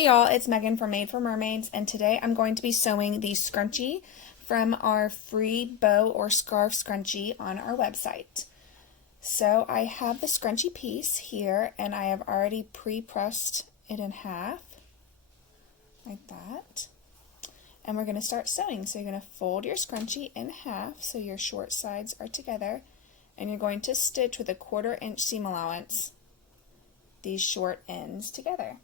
Hey y'all, it's Megan from Made for Mermaids, and today I'm going to be sewing the scrunchie from our free bow or scarf scrunchie on our website. So I have the scrunchie piece here, and I have already pre-pressed it in half, like that. And we're going to start sewing. So you're going to fold your scrunchie in half so your short sides are together, and you're going to stitch with a 1/4 inch seam allowance these short ends together.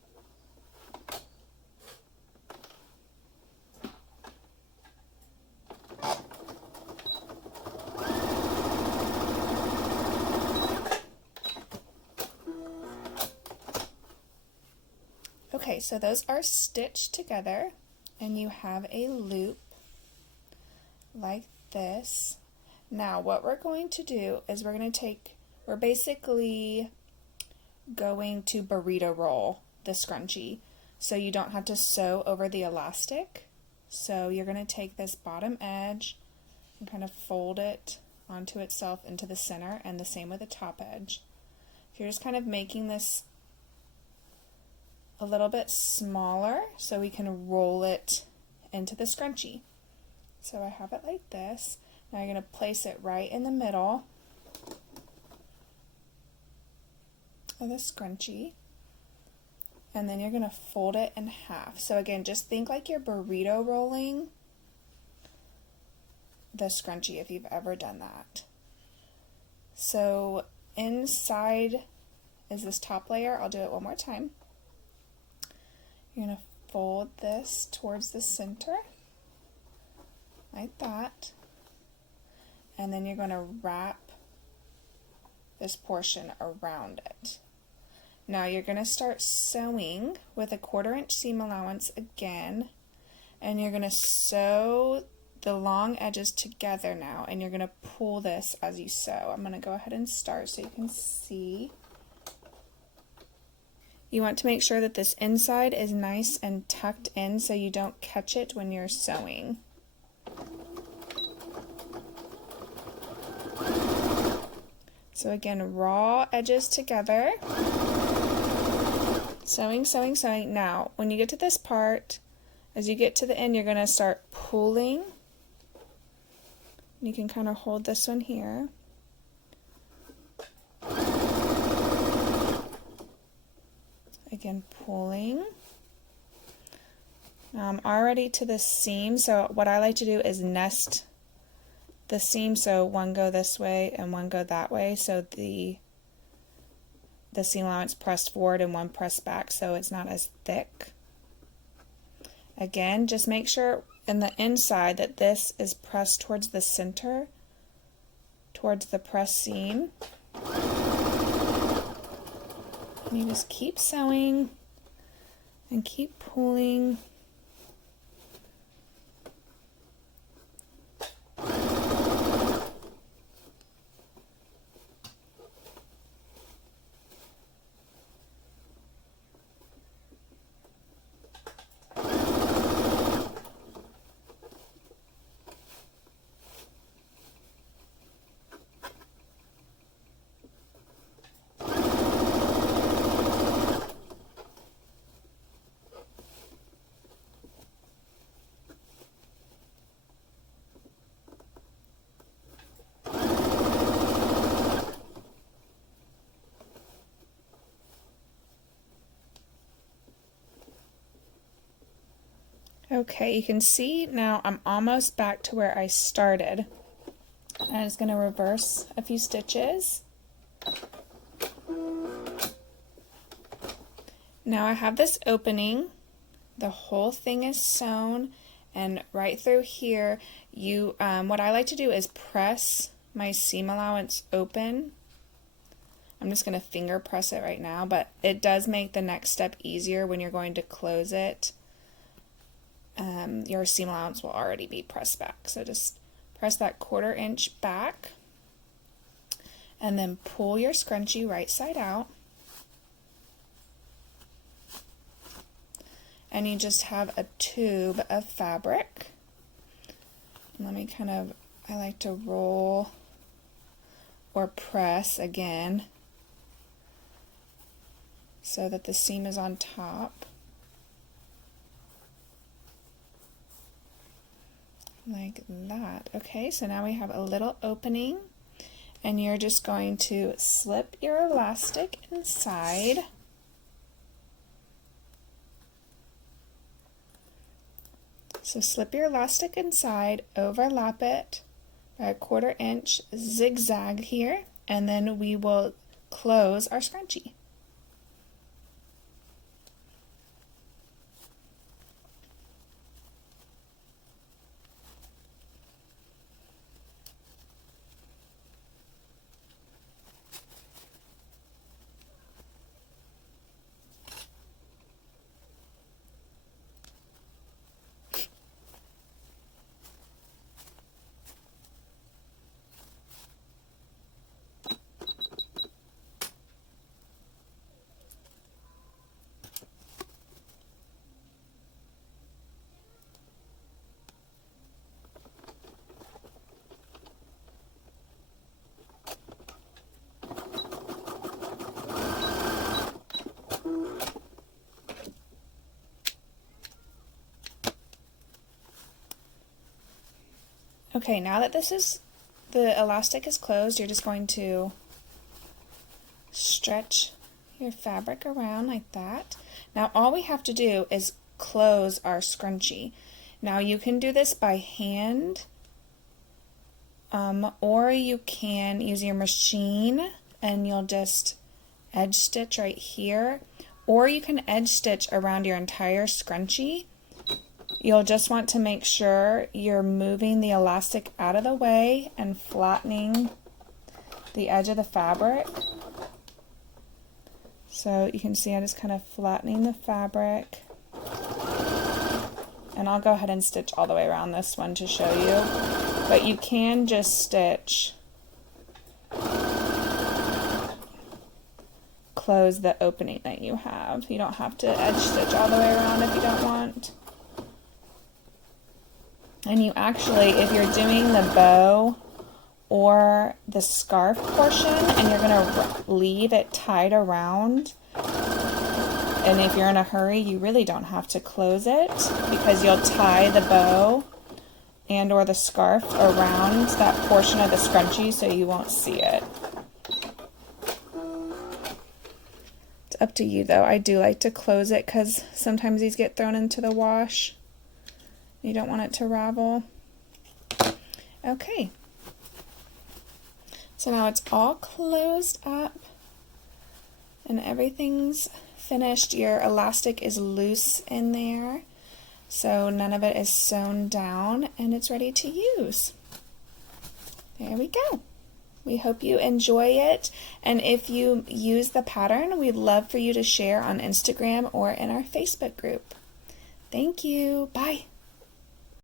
Okay, so those are stitched together, and you have a loop like this. Now what we're going to do is we're basically going to burrito roll the scrunchie, so you don't have to sew over the elastic. So you're going to take this bottom edge and kind of fold it onto itself into the center, and the same with the top edge. So you're just kind of making this a little bit smaller so we can roll it into the scrunchie. So I have it like this. Now you're going to place it right in the middle of the scrunchie, and then you're going to fold it in half. So again, just think like you're burrito rolling the scrunchie if you've ever done that. So inside is this top layer. I'll do it one more time. You're going to fold this towards the center, like that, and then you're going to wrap this portion around it. Now you're going to start sewing with a 1/4 inch seam allowance again, and you're going to sew the long edges together now, and you're going to pull this as you sew. I'm going to go ahead and start so you can see. You want to make sure that this inside is nice and tucked in so you don't catch it when you're sewing. So again, raw edges together. Sewing, sewing, sewing. Now, when you get to this part, as you get to the end, you're going to start pulling. You can kind of hold this one here. Again, pulling. Now I'm already to the seam, so what I like to do is nest the seam, so one go this way and one go that way, so the seam allowance pressed forward and one pressed back, so it's not as thick. Again, just make sure in the inside that this is pressed towards the center, towards the press seam. And you just keep sewing and keep pulling. Okay, you can see now I'm almost back to where I started. I'm just going to reverse a few stitches. Now I have this opening. The whole thing is sewn, and right through here, what I like to do is press my seam allowance open. I'm just going to finger press it right now, but it does make the next step easier when you're going to close it. Your seam allowance will already be pressed back. So just press that 1/4 inch back, and then pull your scrunchie right side out. And you just have a tube of fabric. Let me I like to roll or press again so that the seam is on top. like that. Okay, so now we have a little opening, and you're just going to slip your elastic inside. So slip your elastic inside, overlap it by 1/4 inch, zigzag here, and then we will close our scrunchie. Okay, now that the elastic is closed, you're just going to stretch your fabric around like that. Now all we have to do is close our scrunchie. Now you can do this by hand, or you can use your machine and you'll just edge stitch right here, or you can edge stitch around your entire scrunchie. You'll just want to make sure you're moving the elastic out of the way and flattening the edge of the fabric. So you can see I'm just kind of flattening the fabric. And I'll go ahead and stitch all the way around this one to show you. But you can just stitch, close the opening that you have. You don't have to edge stitch all the way around if you don't want. And you actually, if you're doing the bow or the scarf portion and you're going to leave it tied around, and if you're in a hurry, you really don't have to close it because you'll tie the bow and or the scarf around that portion of the scrunchie so you won't see it. It's up to you though. I do like to close it because sometimes these get thrown into the wash. You don't want it to ravel. Okay. So now it's all closed up and everything's finished. Your elastic is loose in there, so none of it is sewn down, and it's ready to use. There we go. We hope you enjoy it, and if you use the pattern, we'd love for you to share on Instagram or in our Facebook group. Thank you. Bye.